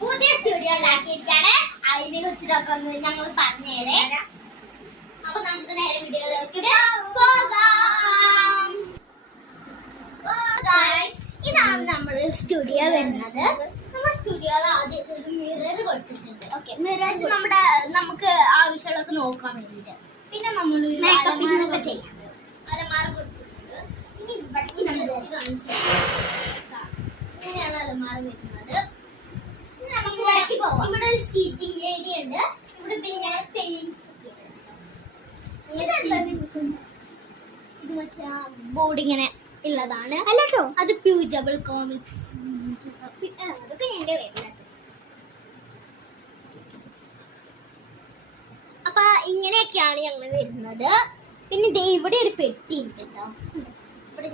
പുതിയ സ്റ്റുഡിയോ ഉണ്ടാക്കിയിട്ടാണ്. അതിനെ കുറിച്ചിട്ടൊക്കെ ഒന്ന് ഞങ്ങൾ പറഞ്ഞുതരേ. അപ്പൊ നമുക്ക് നേരെ വീഡിയോയിലേക്ക് പോകാം. ഇതാണ് നമ്മുടെ സ്റ്റുഡിയോ വരുന്നത്. നമ്മുടെ സ്റ്റുഡിയോയിൽ ആദ്യം ഒരു മിറർ കൊടുത്തിട്ടുണ്ട്. മിറേഴ്സ് നമുക്ക് ആവശ്യമുള്ളതൊക്കെ നോക്കാൻ വേണ്ടിയിട്ട്. പിന്നെ നമ്മളൊരു അലമാര ചെയ്യാം. അലമാര കൊടുത്തിട്ടുണ്ട്. ഇനി ഇങ്ങനെയാണ് അലമാര വരുന്നത്. ഇവിടെ ഒരു സീറ്റിംഗ് ഏരിയ ഉണ്ട്. ഇവിടെ പിന്നെ ഞാൻ പെയിന്റ്സ് ഇത് മറ്റേ ബോർഡ് ഇങ്ങനെ ഉള്ളതാണ്. അല്ലട്ടോ, അത് ഫ്യൂജബിൾ കോമിക്സ്. അതൊക്കെ എന്റെ വരുന്നത്. അപ്പൊ ഇങ്ങനെയൊക്കെയാണ് ഞങ്ങൾ വരുന്നത്. പിന്നെ ഇവിടെ ഒരു പെട്ടി ഉണ്ട് കേട്ടോ. ഇവിടെ